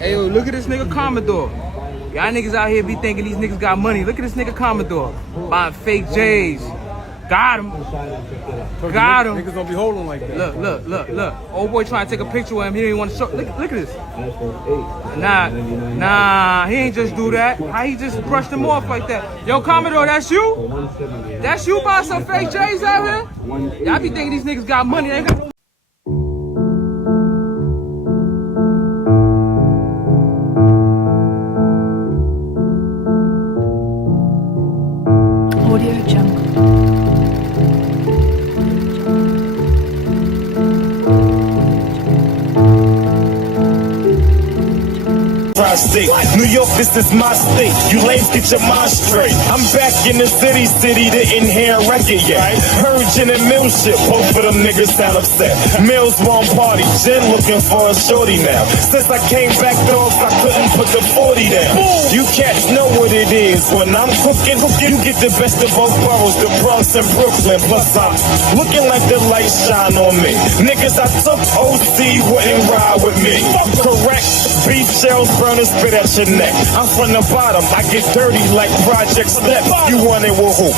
Hey, yo, look at this nigga Commodore. Y'all niggas out here be thinking these niggas got money. Look at this nigga Commodore buying fake J's. Got him. Got him. Niggas don't be holding like that. Look. Old boy trying to take a picture with him. He didn't want to show. Look at this. Nah, he ain't just do that. How he just brushed him off like that? Yo, Commodore, that's you? That's you buying some fake J's out here? Y'all be thinking these niggas got money. They ain't got no Audio Jungle. State. New York, this is my state. You lames get your mind straight. I'm back in the city, didn't hear a record yet. Heard Jen and Mill shit, both of them niggas sound upset. Mills won't party, Jen looking for a shorty now. Since I came back, dogs, I couldn't put the 40 down. You cats know what it is. When I'm cooking, you get the best of both boroughs, the Bronx and Brooklyn. Plus I'm looking like the lights shine on me. Niggas I took OC wouldn't ride with me. Correct, beef shells, burners, spit at your neck. I'm from the bottom, I get dirty like Project Step. You want it with who?